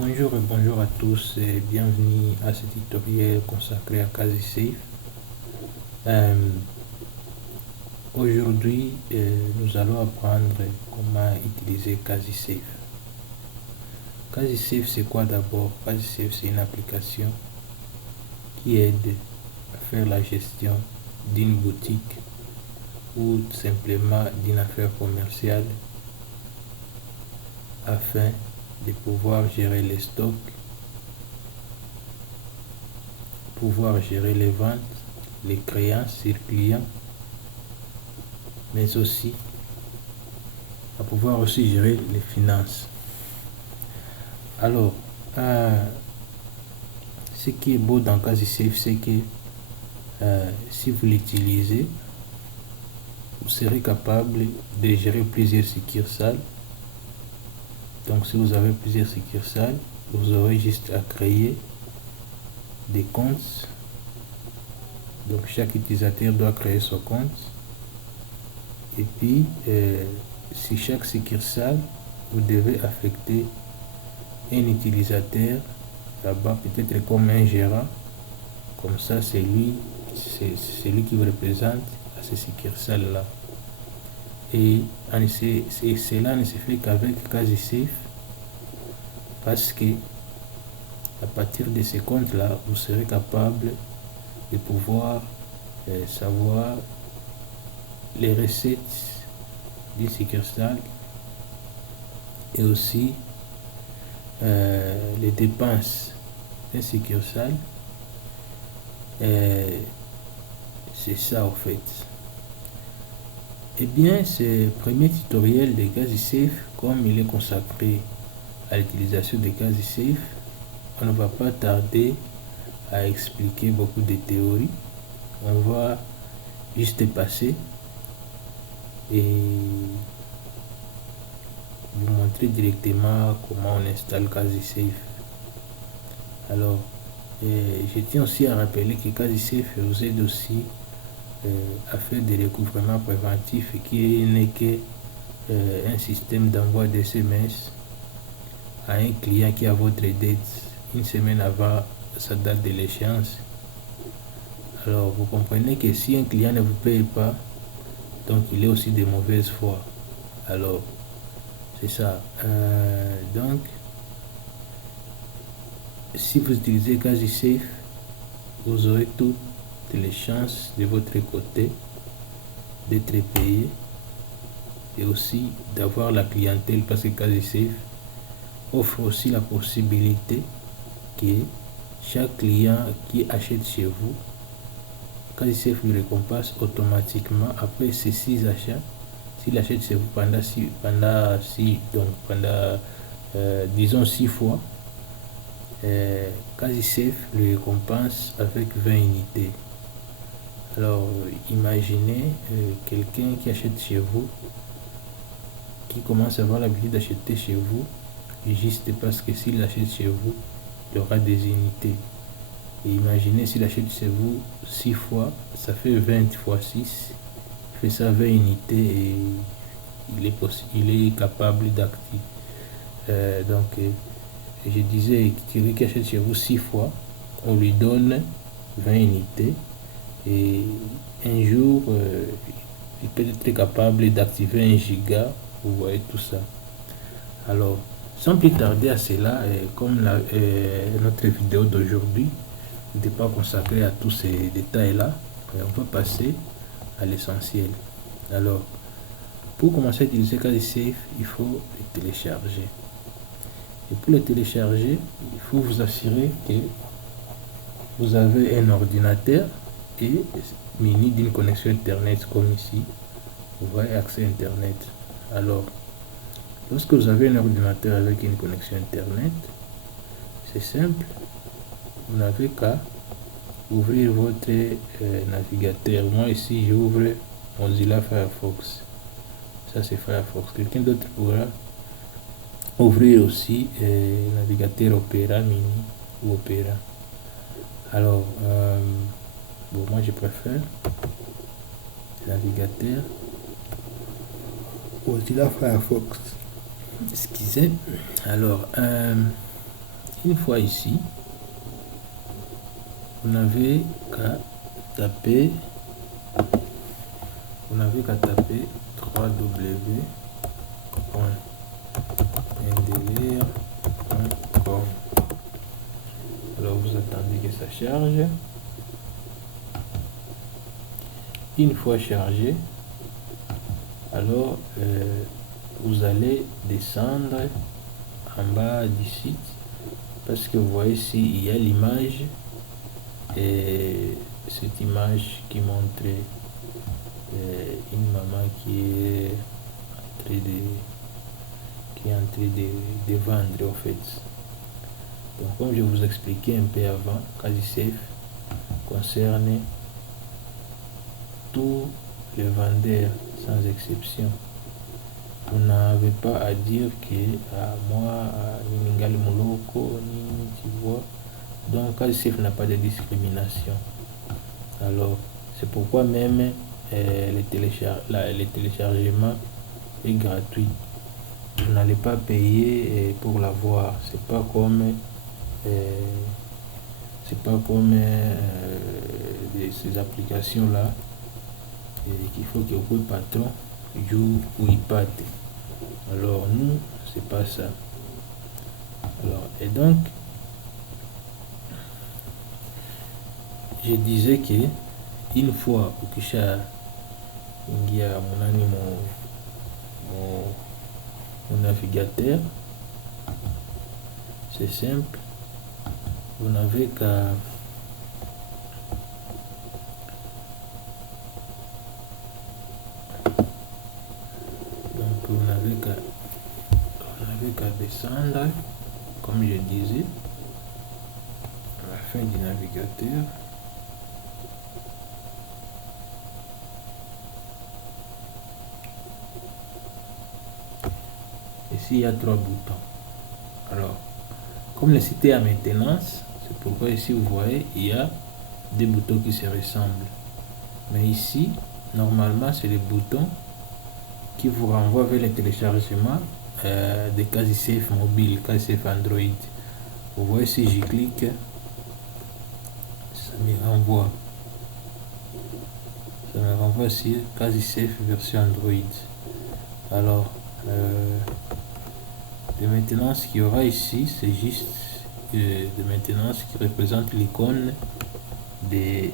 Bonjour et bonjour à tous et bienvenue à ce tutoriel consacré à QuasiSafe. Aujourd'hui, nous allons apprendre comment utiliser QuasiSafe. QuasiSafe, c'est quoi d'abord? QuasiSafe, c'est une application qui aide à faire la gestion d'une boutique ou tout simplement d'une affaire commerciale afin de pouvoir gérer les stocks, pouvoir gérer les ventes, les créances sur clients, mais aussi à pouvoir aussi gérer les finances. Alors, ce qui est beau dans QuasiSafe, c'est que si vous l'utilisez, vous serez capable de gérer plusieurs succursales. Donc, si vous avez plusieurs succursales, vous aurez juste à créer des comptes. Donc, chaque utilisateur doit créer son compte. Et puis, si chaque succursale, vous devez affecter un utilisateur là-bas, peut-être comme un gérant. Comme ça, c'est lui qui vous représente à ces succursales-là. Et cela ne se fait qu'avec QuasiSafe, parce que à partir de ces comptes-là, vous serez capable de pouvoir savoir les recettes d'une succursale et aussi les dépenses d'une succursale. C'est ça en fait. Eh bien, ce premier tutoriel de QuasiSafe, comme il est consacré à l'utilisation de QuasiSafe, on ne va pas tarder à expliquer beaucoup de théories. On va juste passer et vous montrer directement comment on installe QuasiSafe. Alors, je tiens aussi à rappeler que QuasiSafe vous aide aussi à faire des recouvrements préventifs qui n'est que un système d'envoi de SMS à un client qui a votre dette une semaine avant sa date de l'échéance. Alors, vous comprenez que si un client ne vous paye pas, donc il est aussi de mauvaise foi. Alors, c'est ça. Donc, si vous utilisez QuasiSafe, vous aurez toutes les chances de votre côté d'être payé et aussi d'avoir la clientèle, parce que QuasiSafe offre aussi la possibilité que chaque client qui achète chez vous, QuasiSafe lui récompense automatiquement après ces 6 achats. S'il achète chez vous pendant disons 6 fois, QuasiSafe lui récompense avec 20 unités. Alors, imaginez quelqu'un qui achète chez vous, qui commence à avoir l'habitude d'acheter chez vous, juste parce que s'il achète chez vous, il y aura des unités. Et imaginez s'il achète chez vous 6 fois, ça fait 20 fois 6, il fait ça 20 unités et il est capable d'activer. Je disais, quelqu'un qui achète chez vous 6 fois, on lui donne 20 unités et un jour, il peut être capable d'activer 1 giga, vous voyez tout ça. Alors, sans plus tarder à cela, comme notre vidéo d'aujourd'hui n'était pas consacrée à tous ces détails-là, on va passer à l'essentiel. Alors, pour commencer à utiliser QuasiSafe, il faut le télécharger. Et pour le télécharger, il faut vous assurer que vous avez un ordinateur et muni d'une connexion internet comme ici. Vous voyez accès internet. Alors, lorsque vous avez un ordinateur avec une connexion internet, c'est simple. Vous n'avez qu'à ouvrir votre navigateur. Moi ici, j'ouvre Mozilla Firefox. Ça c'est Firefox. Quelqu'un d'autre pourra ouvrir aussi navigateur Opera Mini ou Opera. Alors, moi je préfère navigateur Mozilla Firefox. Excusez. Alors, Une fois ici, vous n'avez qu'à taper www.ndelea.com. Alors vous attendez que ça charge. Une fois chargé, alors vous allez descendre en bas du site, parce que vous voyez ici il y a l'image, et cette image qui montre une maman qui est en train de vendre en fait. Donc comme je vous expliquais un peu avant, QuasiSafe concerne tous les vendeurs sans exception. Vous n'avez pas à dire que moi, Ningal Moloko, tu vois. Donc QuasiSafe n'a pas de discrimination. Alors c'est pourquoi même le téléchargement est gratuit. Vous n'allez pas payer pour l'avoir. C'est pas comme ces applications là qu'il faut que le patron joue ou il pâte. Alors nous c'est pas ça. Alors et donc je disais que une fois ukisha ingia monani mon navigateur, c'est simple, vous n'avez qu'à descendre, comme je disais, à la fin du navigateur. Ici, il y a 3 boutons. Alors, comme le site est à maintenance, c'est pourquoi ici, vous voyez, il y a des boutons qui se ressemblent. Mais ici, normalement, c'est les boutons qui vous renvoient vers le téléchargement de QuasiSafe mobile, QuasiSafe Android. Vous voyez, si j'y clique, ça me renvoie sur QuasiSafe version Android. Alors, de maintenance qu'il y aura ici, c'est juste de maintenance qui représente l'icône de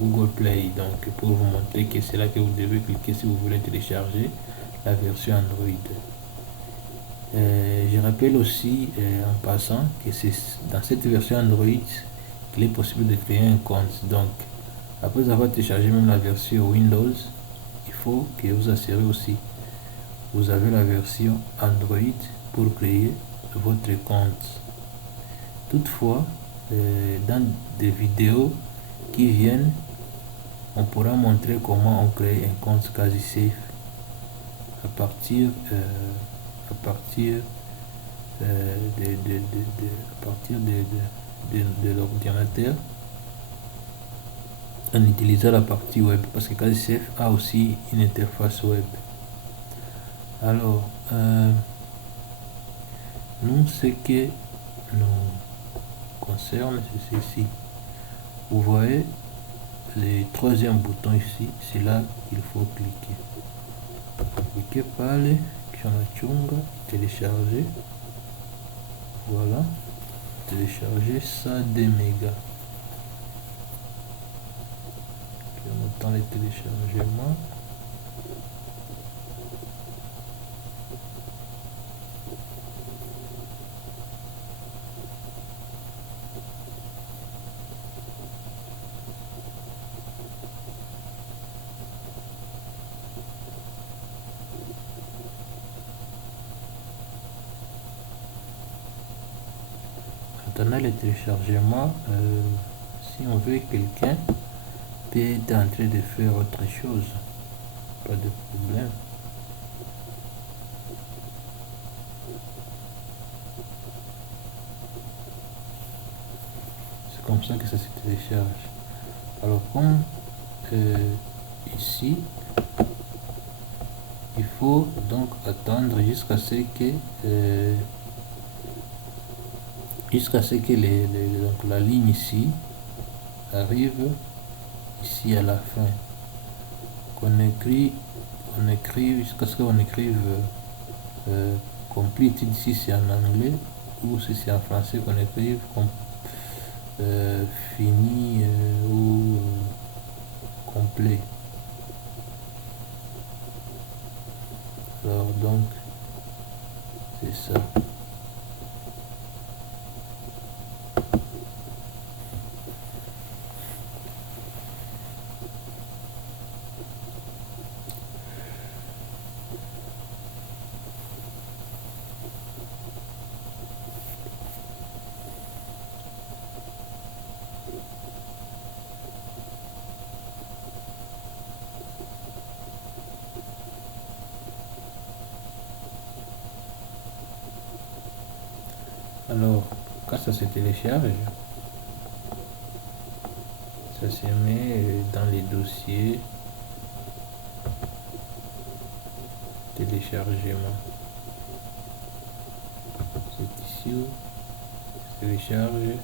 Google Play. Donc pour vous montrer que c'est là que vous devez cliquer si vous voulez télécharger la version Android. Je rappelle aussi en passant que c'est dans cette version Android qu'il est possible de créer un compte. Donc après avoir téléchargé même la version Windows, il faut que vous assurez aussi vous avez la version Android pour créer votre compte. Toutefois, dans des vidéos qui viennent, on pourra montrer comment on crée un compte QuasiSafe à partir de l'ordinateur, en utilisant la partie web, parce que QuasiSafe a aussi une interface web. Alors, nous, ce que nous concerne, c'est ceci. Vous voyez le 3e bouton ici, c'est là qu'il faut cliquer. Cliquez pale, Kiamachunga, télécharger. Voilà, télécharger ça 2 mégas. On attend les téléchargements. Maintenant le téléchargement, si on veut, quelqu'un peut être en train de faire autre chose, pas de problème. C'est comme ça que ça se télécharge. Alors comme ici, il faut donc attendre jusqu'à ce que jusqu'à ce que donc la ligne ici arrive ici à la fin. On écrit jusqu'à ce qu'on écrive complete si c'est en anglais, ou si c'est en français qu'on écrive fini ou complet. Alors donc c'est ça. Alors, quand ça se télécharge, ça se met dans les dossiers téléchargement. C'est ici où télécharge.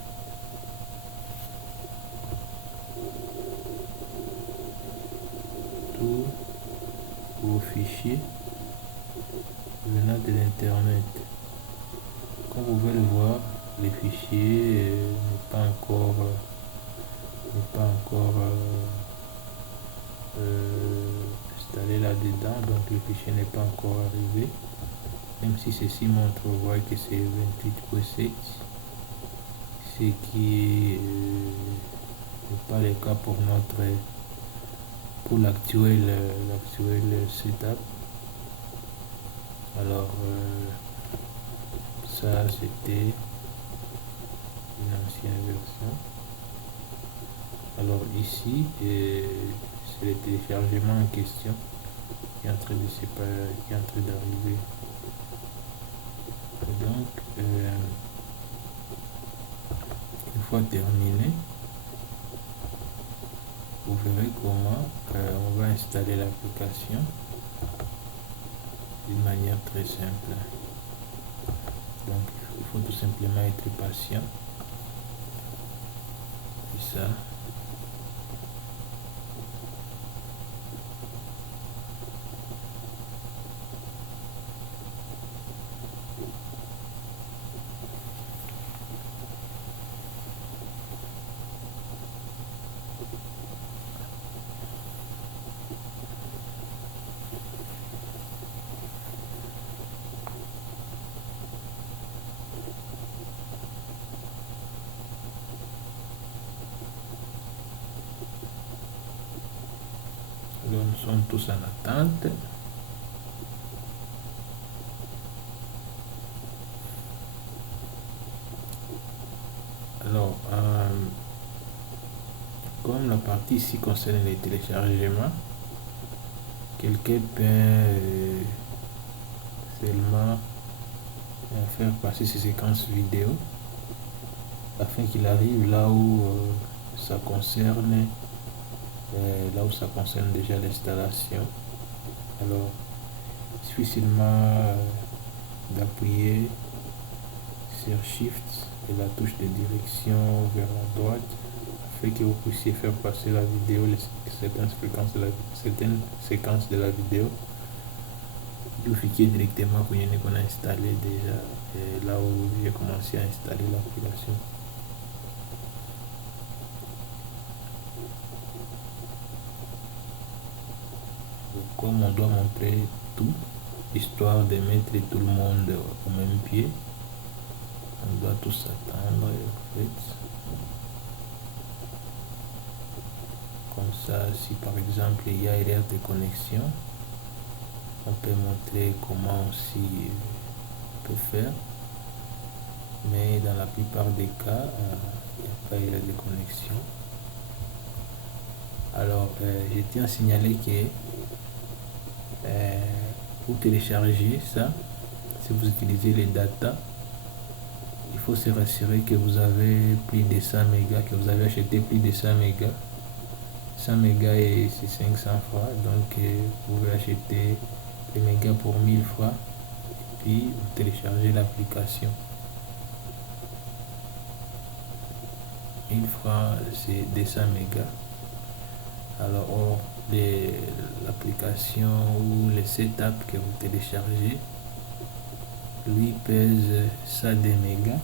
Tous vos fichiers venant de l'internet. Comme vous pouvez le voir, les fichiers n'est pas encore installé là-dedans, donc le fichier n'est pas encore arrivé. Même si ceci montre, vous voyez que c'est 28.7, ce qui n'est pas le cas pour l'actuel setup. Alors ça c'était une ancienne version. Alors ici c'est le téléchargement en question qui est en train d'arriver. Donc une fois terminé, vous verrez comment on va installer l'application d'une manière très simple. Donc il faut tout simplement être patient. C'est ça. Alors, nous sommes tous en attente. Alors, comme la partie ici concerne les téléchargements, quelqu'un peut seulement faire passer ces séquences vidéo afin qu'il arrive là où ça concerne déjà l'installation. Alors il suffit seulement d'appuyer sur Shift et la touche de direction vers la droite afin que vous puissiez faire passer la vidéo, certaines séquences de la vidéo. Vous cliquez directement pour qu'on a installé déjà là où j'ai commencé à installer l'application. Comme on doit montrer tout, histoire de mettre tout le monde au même pied, on doit tous attendre en fait. Comme ça, si par exemple il y a erreur de connexion, on peut montrer comment aussi on peut faire, mais dans la plupart des cas, il n'y a pas erreur de connexion. Alors, je tiens à signaler que pour télécharger ça, si vous utilisez les data, il faut se rassurer que vous avez plus de 100 mégas, que vous avez acheté plus de 100 mégas. 100 mégas et c'est 500 francs, donc vous pouvez acheter les mégas pour 1000 francs et puis vous téléchargez l'application. il fera ses 200 mégas. Alors l'application ou le setup que vous téléchargez lui pèse ça des mégas.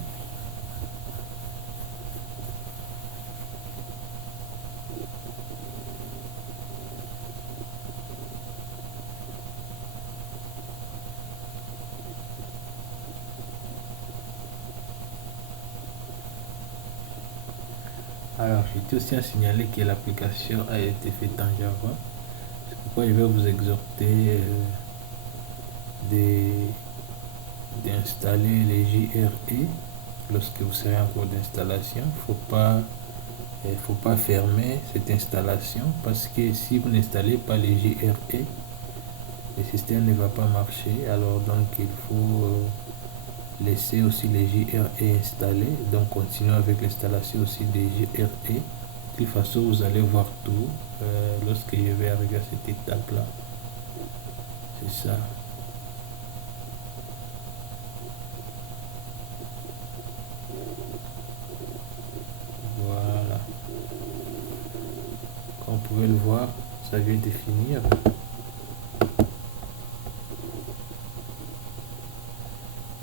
Alors, j'étais aussi à signaler que l'application a été faite en Java. C'est pourquoi je vais vous exhorter d'installer les JRE lorsque vous serez en cours d'installation. Faut pas fermer cette installation parce que si vous n'installez pas les JRE, le système ne va pas marcher. Alors donc il faut laisser aussi les JRE installés. Donc continuez avec l'installation aussi des JRE. De toute façon, vous allez voir tout lorsque je vais arriver à cette étape-là. C'est ça. Voilà. Comme vous pouvez le voir, ça vient de finir.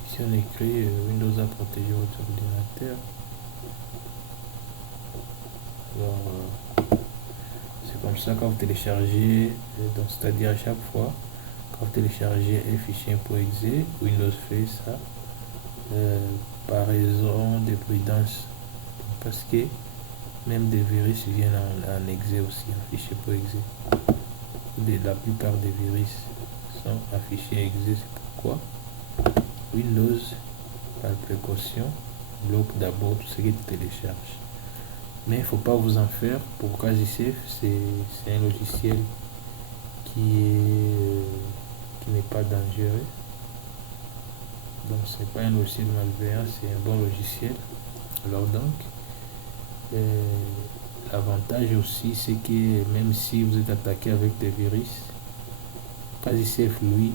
Ici, on écrit Windows a protégé votre ordinateur. Alors, c'est comme ça quand vous téléchargez, c'est-à-dire à chaque fois, quand vous téléchargez un fichier .exe, Windows fait ça par raison de prudence. Parce que même des virus viennent en exe aussi, en fichier .exe. La plupart des virus sont affichés exe, c'est pourquoi Windows, par précaution, bloque d'abord tout ce qui télécharge. Mais il ne faut pas vous en faire. Pour Casisafe, c'est un logiciel qui n'est pas dangereux. Donc c'est pas un logiciel malveillant, c'est un bon logiciel. Alors donc, l'avantage aussi, c'est que même si vous êtes attaqué avec des virus, Casisafe, lui,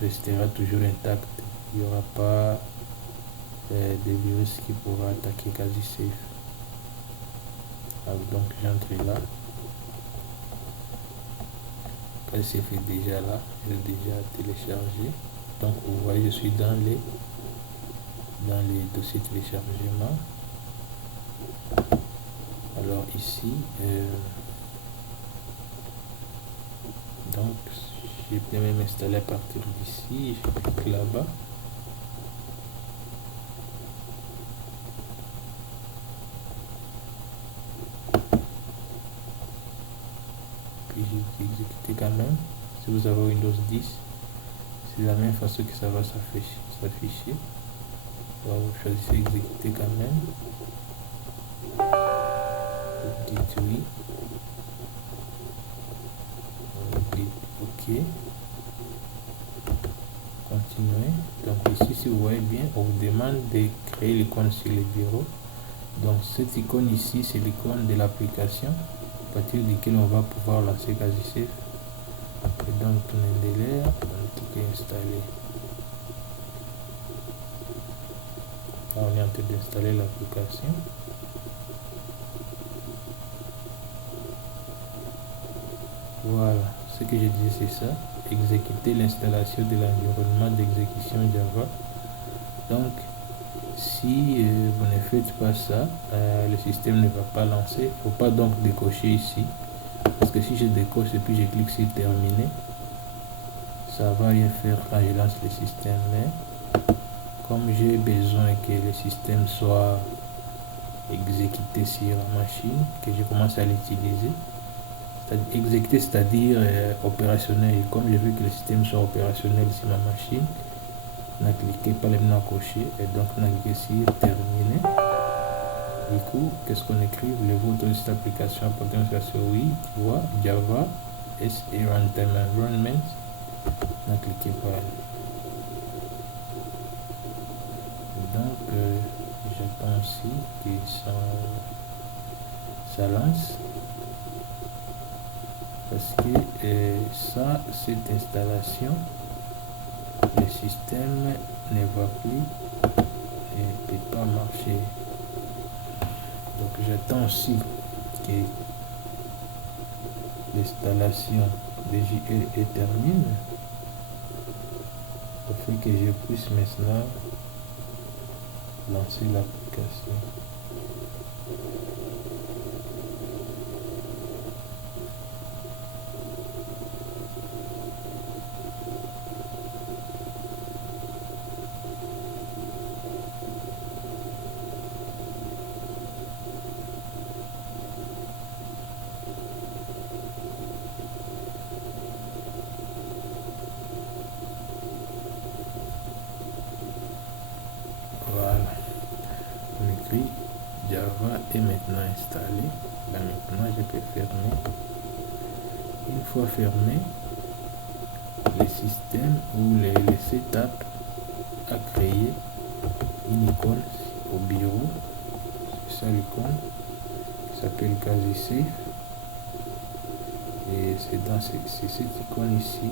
restera toujours intact. Il n'y aura pas des virus qui pourront attaquer Casisafe. Alors donc j'entre là. Casisafe est déjà là, il est déjà téléchargé. Donc vous voyez, je suis dans les dossiers téléchargement. Alors ici, donc je peux même installer à partir d'ici. Je clique là-bas. Puis j'ai exécuté quand même. Si vous avez Windows 10, c'est la même façon que ça va s'afficher. Alors vous choisissez exécuter quand même. Vous dites oui. Vous dites OK. Continuez. Donc ici, si vous voyez bien, on vous demande de créer l'icône sur le bureau. Donc cette icône ici, c'est l'icône de l'application à partir duquel on va pouvoir lancer Casisafe. Et donc tourner de l'air, on va cliquer installer. Là, on est en train d'installer l'application. Voilà, ce que je disais, c'est ça. Exécuter l'installation de l'environnement d'exécution Java. Donc si vous ne faites pas ça, le système ne va pas lancer. Il ne faut pas donc décocher ici, parce que si je décoche et puis je clique sur terminer, ça va rien faire quand je lance le système. Mais comme j'ai besoin que le système soit exécuté sur la machine, que je commence à l'utiliser, exécuter, c'est-à-dire opérationnel. Comme je veux que le système soit opérationnel sur ma machine, on a cliqué par le menu à cocher et donc on a cliqué sur terminer. Du coup, qu'est-ce qu'on écrit? Voulez-vous de cette application apporter sur oui, vois Java SE Runtime Environment. On a cliqué par donc j'attends aussi que ça lance. Parce que ça, cette installation, le système ne va plus et ne peut pas marcher. Donc j'attends aussi que l'installation de JE termine afin que je puisse maintenant lancer l'application. Voilà, on écrit Java est maintenant installé. Là maintenant je peux fermer. Une fois fermé, le système ou le setup a créé une icône au bureau. C'est ça l'icône qui s'appelle QuasiSafe. Et c'est cette icône ici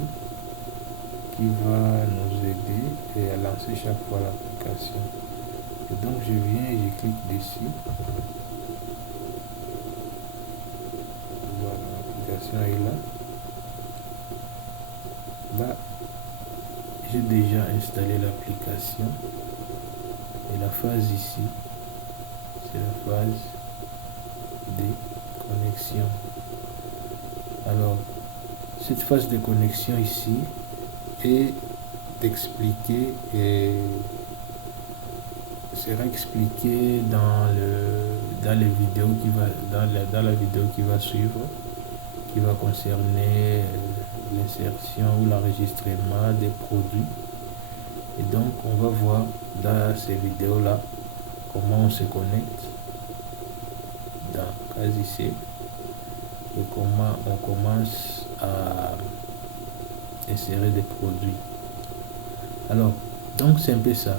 qui va nous aider à lancer chaque fois l'application. Et donc je viens et je clique dessus. Voilà, l'application est là. Là, j'ai déjà installé l'application. Et la phase ici, c'est la phase de connexion. Alors, cette phase de connexion ici est expliquée et sera expliqué dans les vidéos dans la vidéo qui va suivre, qui va concerner l'insertion ou l'enregistrement des produits. Et donc on va voir dans ces vidéos là comment on se connecte dans QuasiSafe et comment on commence à insérer des produits. Alors donc c'est un peu ça.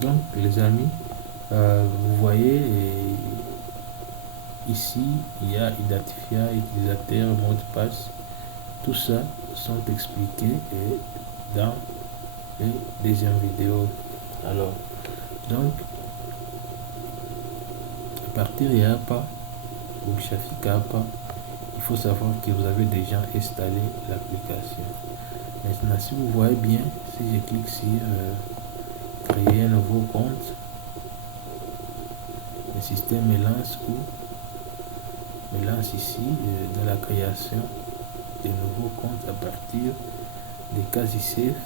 Donc les amis, vous voyez ici il y a identifiant utilisateur, mot de passe, tout ça sont expliqués dans les deuxièmes vidéos. Alors donc à partir de là, ou Shafika, il faut savoir que vous avez déjà installé l'application. Maintenant si vous voyez bien, si je clique sur créer un nouveau compte, le système me lance ici dans la création de nouveaux comptes à partir de QuasiSafe,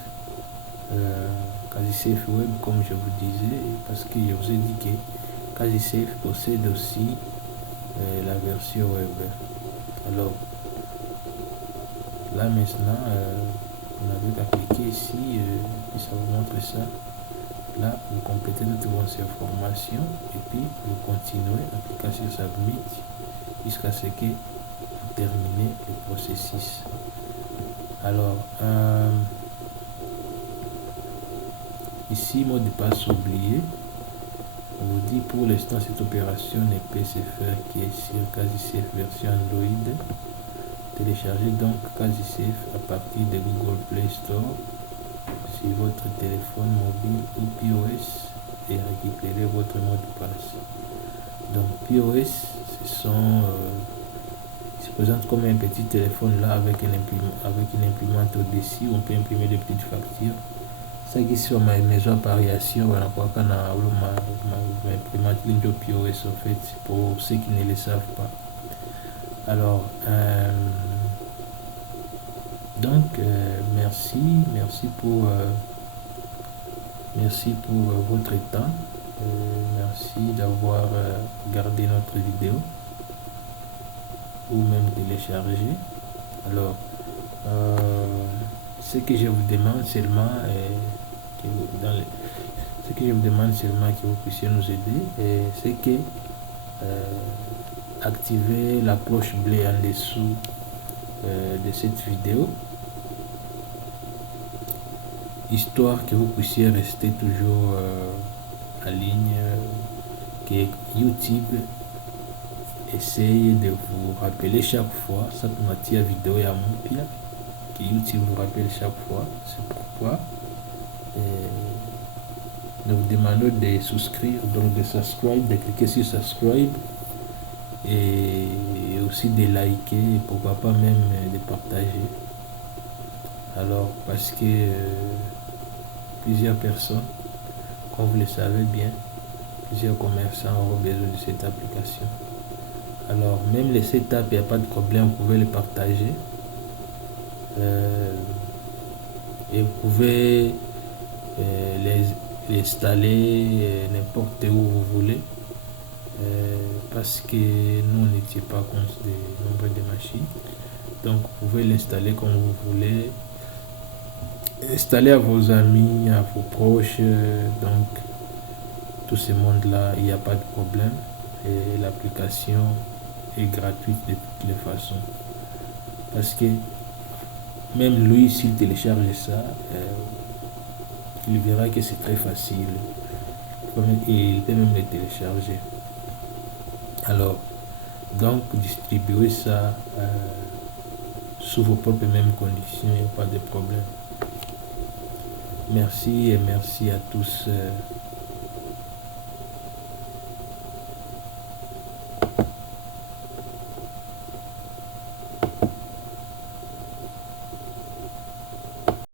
QuasiSafe Web, comme je vous disais, parce que je vous ai dit que QuasiSafe possède aussi la version web. Alors là maintenant on avait qu'à cliquer ici, puis ça vous montre ça. Là, vous complétez toutes vos informations et puis vous continuez, application submit, jusqu'à ce que vous terminez le processus. Alors, ici, mot de passe oublié. On vous dit pour l'instant, cette opération ne peut se faire que sur QuasiSafe version Android. Téléchargez donc QuasiSafe à partir de Google Play Store sur votre téléphone mobile ou POS et récupérer votre mot de passe. Donc POS, se présente comme un petit téléphone là avec une imprimante au-dessus. On peut imprimer des petites factures. Ça qui sur ma maison variation, on a quoi qu'on a ma imprimante de POS en fait, pour ceux qui ne le savent pas. Alors donc merci pour votre temps. Merci d'avoir regardé notre vidéo ou même téléchargé. Alors ce que je vous demande seulement que vous puissiez nous aider, c'est que activez la cloche bleue en dessous de cette vidéo, histoire que vous puissiez rester toujours en ligne, que YouTube essaye de vous rappeler chaque fois, ça peut la vidéo ya mpya, que YouTube vous rappelle chaque fois. C'est pourquoi nous vous demandons de souscrire, donc de subscribe, de cliquer sur subscribe et aussi de liker et pourquoi pas même de partager. Alors, parce que plusieurs personnes, comme vous le savez bien, plusieurs commerçants auront besoin de cette application. Alors, même les setup, il n'y a pas de problème, vous pouvez les partager. Et vous pouvez les installer n'importe où vous voulez. Parce que nous, on n'était pas contre de nombre de machines. Donc, vous pouvez l'installer comme vous voulez. Installer à vos amis, à vos proches. Donc, tout ce monde-là, il n'y a pas de problème. Et l'application est gratuite de toutes les façons. Parce que même lui, s'il télécharge ça, il verra que c'est très facile. Et il peut même le télécharger. Alors, donc, distribuer ça sous vos propres mêmes conditions, il n'y a pas de problème. Merci et merci à tous.